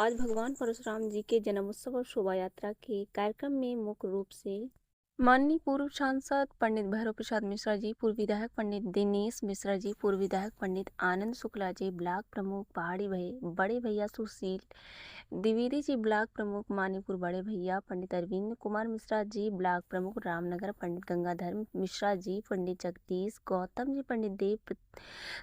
आज भगवान परशुराम जी के जन्मोत्सव और शोभा यात्रा के कार्यक्रम में मुख्य रूप से माननीय पूर्व सांसद पंडित भैरव प्रसाद मिश्रा जी, पूर्व विधायक पंडित दिनेश मिश्रा जी, पूर्व विधायक पंडित आनंद शुक्ला जी, ब्लॉक प्रमुख पहाड़ी बड़े भैया सुशील द्विवेदी जी, ब्लॉक प्रमुख मानीपुर बड़े भैया पंडित अरविंद कुमार मिश्रा जी, ब्लॉक प्रमुख रामनगर पंडित गंगाधर मिश्रा जी, पंडित जगदीश गौतम जी, पंडित देव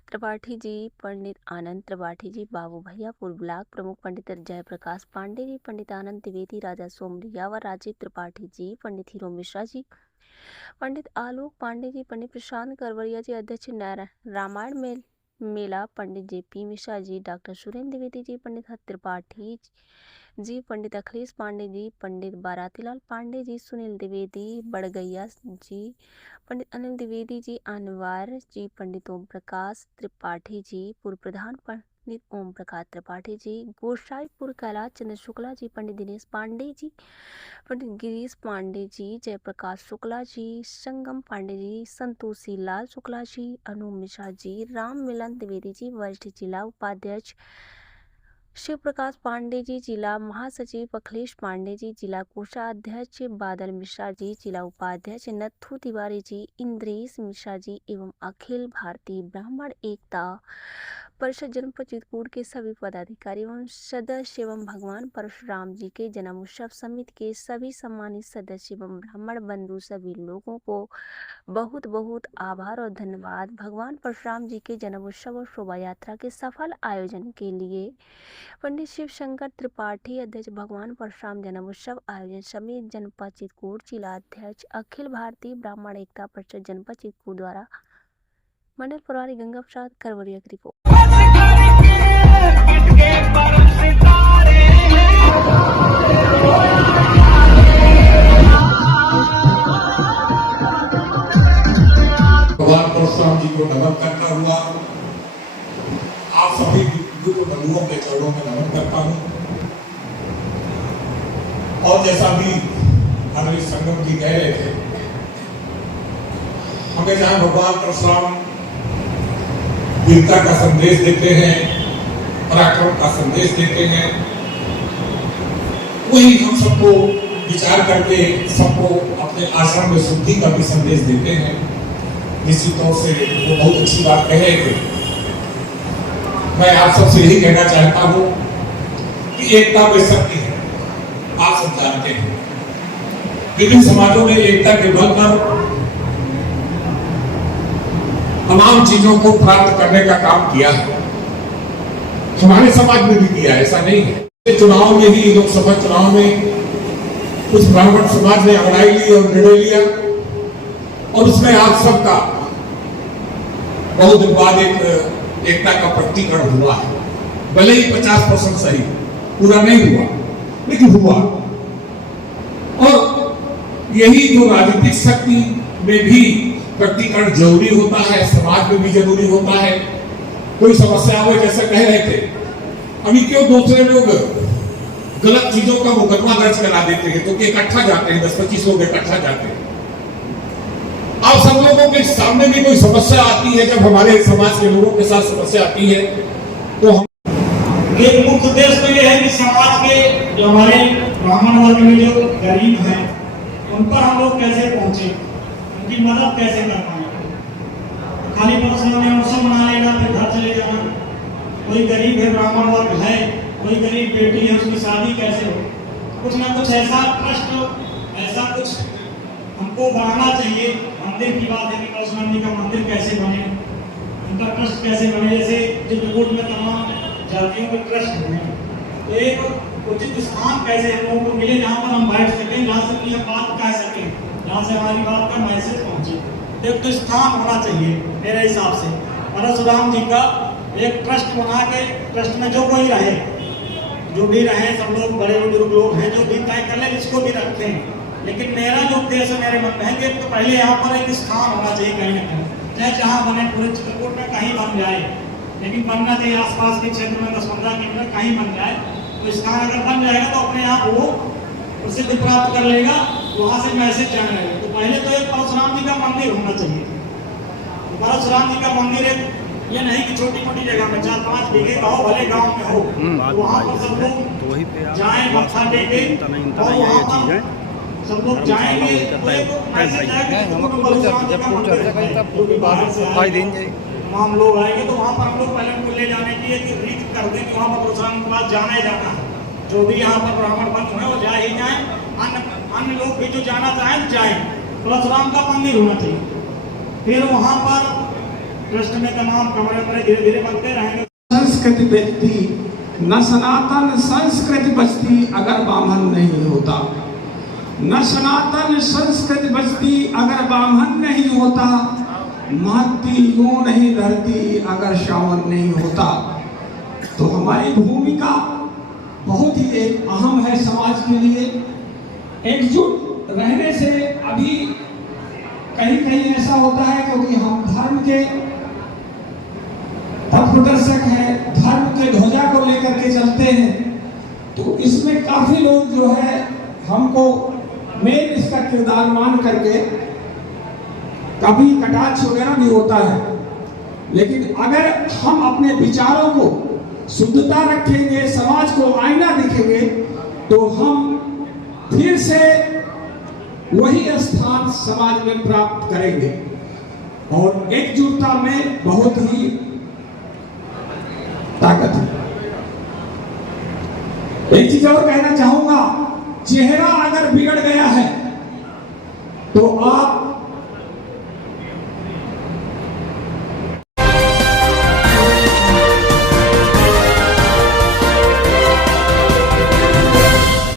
त्रिपाठी जी, पंडित आनंद त्रिपाठी जी, बाबू भैया, पूर्व ब्लॉक प्रमुख पंडित जयप्रकाश पांडे जी, पंडित आनंद द्विवेदी, राजा सोमरिया व राजीव त्रिपाठी जी, पंडित हीरो मिश्रा जी, पंडित आलोक पांडे जी, पंडित प्रशांत करवरिया जी, अध्यक्ष रामायण मेला पंडित जेपी मिश्रा जी, डॉक्टर सुरेंद्र द्विवेदी जी, पंडित त्रिपाठी जी, पंडित अखिलेश पांडे जी, पंडित बारातीलाल पांडे जी, सुनील द्विवेदी बड़गैया जी, पंडित अनिल द्विवेदी जी, अनवार जी, पंडित ओम प्रकाश त्रिपाठी जी, पूर्व प्रधान पंडित ओम प्रकाश त्रिपाठी जी, गोसाईपुर कैलाश चंद्र शुक्ला जी, पंडित दिनेश पांडे जी, पंडित गिरीश पांडे जी, जयप्रकाश शुक्ला जी, संगम पांडे जी, संतोषी लाल शुक्ला जी, अनु मिश्रा जी, राम मिलन द्विवेदी जी, वरिष्ठ जिला उपाध्यक्ष शिव प्रकाश पांडे जी, जिला महासचिव अखिलेश पांडे जी, जिला कोषाध्यक्ष बादल मिश्रा जी, जिला उपाध्यक्ष नथु तिवारी जी, इंद्रेश मिश्रा जी एवं अखिल भारतीय ब्राह्मण एकता परिषद जनपद चित्रकूट के सभी पदाधिकारी एवं सदस्य एवं भगवान परशुराम जी के जन्मोत्सव समिति के सभी सम्मानित सदस्य एवं ब्राह्मण बंधु सभी लोगों को बहुत बहुत आभार और धन्यवाद। भगवान परशुराम जी के जन्मोत्सव और शोभा यात्रा के सफल आयोजन के लिए पंडित शिव शंकर त्रिपाठी, अध्यक्ष भगवान परशुराम जन्मोत्सव आयोजन समिति जनपद चित्रकूट, जिला अध्यक्ष अखिल भारतीय ब्राह्मण एकता परिषद जनपद चित्रकूट द्वारा मंडल प्रभारी गंगा प्रसाद करवरिया की रिपोर्ट। भगवान परशुराम जी को नमन करता हुआ आप सभी को बंधुओं के चरणों में नमन करता हूं। और जैसा भी हमारे संगम जी कह रहे थे, हमें जहां भगवान परशुराम वीरता का संदेश देते हैं, पराक्रम का संदेश देते हैं, वही हम सबको विचार करके सबको अपने आश्रम में शुद्धि का भी संदेश देते हैं। निश्चित तौर से वो बहुत अच्छी बात कह रहे थे। मैं आप सबसे यही कहना चाहता हूं कि एकता में शक्ति है, आप सब जानते हैं। विभिन्न समाजों ने एकता के बल पर तमाम चीजों को प्राप्त करने का काम किया है, हमारे समाज में भी किया, ऐसा नहीं है। चुनाव में ही, लोकसभा चुनाव में कुछ ब्राह्मण समाज ने अगड़ाई ली और निर्णय लिया और उसमें आप सबका बहुत दिन बाद एक एकता का प्रकटीकरण हुआ है। भले ही 50% सही, पूरा नहीं हुआ, लेकिन हुआ। और यही जो राजनीतिक शक्ति में भी प्रकटीकरण जरूरी होता है, समाज में भी जरूरी होता है। कोई समस्या हो, जैसे कह रहे थे, अभी क्यों दूसरे लोग गलत चीजों का मुकदमा दर्ज करा देते हैं, तो इकट्ठा जाते हैं, 10-25 लोग इकट्ठा जाते हैं। आप सब लोगों के सामने भी कोई समस्या आती है, जब हमारे समाज के लोगों के साथ समस्या आती है, तो हम एक मुख्य उद्देश्य तो यह है कि समाज के जो हमारे ब्राह्मण वर्ग में जो गरीब हैं, उन पर हम लोग कैसे पहुंचे, उनकी मदद कैसे कर पाए। खाली परशुराम उत्सव मना लेना, फिर घर चले जाना। कोई गरीब है, ब्राह्मण वर्ग है, कोई गरीब बेटी है, उसकी शादी कैसे हो, कुछ ना कुछ ऐसा ट्रस्ट, ऐसा कुछ हमको बनाना चाहिए। मंदिर की बात है कि परशुराम जी का मंदिर कैसे बने, उनका ट्रस्ट कैसे बने। जैसे चित्रकूट में तमाम जातियों के ट्रस्ट हैं, तो एक उचित स्थान कैसे हम लोगों को मिले जहाँ पर हम बैठ सकें, जहाँ से अपनी बात कह सकें, जहाँ से हमारी बात का मैसेज पहुँचे। एक तो स्थान होना चाहिए मेरे हिसाब से। परशुराम जी का एक ट्रस्ट बना के, ट्रस्ट में जो कोई रहे, जो भी रहे, सब लोग बड़े बुजुर्ग लोग हैं, जो भी तय कर ले, इसको भी रखते हैं। लेकिन मेरा जो उद्देश्य मेरे मन में है कि तो पहले यहाँ पर एक स्थान होना चाहिए कहीं ना कहीं, चाहे जहाँ बने, पूरे चित्रकूट में कहीं बन जाए, लेकिन बनना चाहिए आसपास के क्षेत्र में 10-15 किलोमीटर कहीं बन जाए। तो स्थान अगर बन जाएगा तो अपने आप वो प्रसिद्धि प्राप्त कर लेगा, वहाँ से मैसेज जाने लगेगा। तो पहले तो एक परशुराम जी का मंदिर होना चाहिए। परशुराम जी का मंदिर एक ये नहीं कि छोटी मोटी जगह में 4-5 बीघे का हो, भले गांव में हो, वहाँ पर सब लोग जाएं मत्था टेके और वहाँ पर सब लोग जाएंगे तो एक मैसेज जाएगा तमाम लोग आएंगे तो वहाँ पर हम लोग पहले उनको ले जाने की एक रीत कर दें कि वहाँ पर परशुराम के पास जाना ही जाना है। जो भी यहाँ पर ब्राह्मण बंधु है वो जा ही जाए, अन्य लोग भी जो जाना चाहें जाए। परशुराम का मंदिर होना चाहिए, फिर वहाँ पर कृष्ण में तमाम कमरे धीरे धीरे बनते रहेंगे। संस्कृति व्यक्ति न सनातन संस्कृति बचती अगर ब्राह्मण नहीं होता, न सनातन संस्कृति बचती अगर ब्राह्मण नहीं होता, महती यूं नहीं धरती अगर श्रावण नहीं होता। तो हमारी भूमिका बहुत ही एक अहम है समाज के लिए। एकजुट रहने से अभी कहीं कहीं ऐसा होता है क्योंकि हम धर्म के पथ प्रदर्शक हैं, धर्म के ध्वजा को लेकर के चलते हैं, तो इसमें काफी लोग जो है हमको मेन इसका किरदार मान करके कभी कटाक्ष वगैरह भी होता है। लेकिन अगर हम अपने विचारों को शुद्धता रखेंगे, समाज को आईना दिखेंगे, तो हम फिर से वही स्थान समाज में प्राप्त करेंगे। और एकजुटता में बहुत ही ताकत है। एक चीज और कहना चाहूंगा, चेहरा अगर बिगड़ गया है तो आप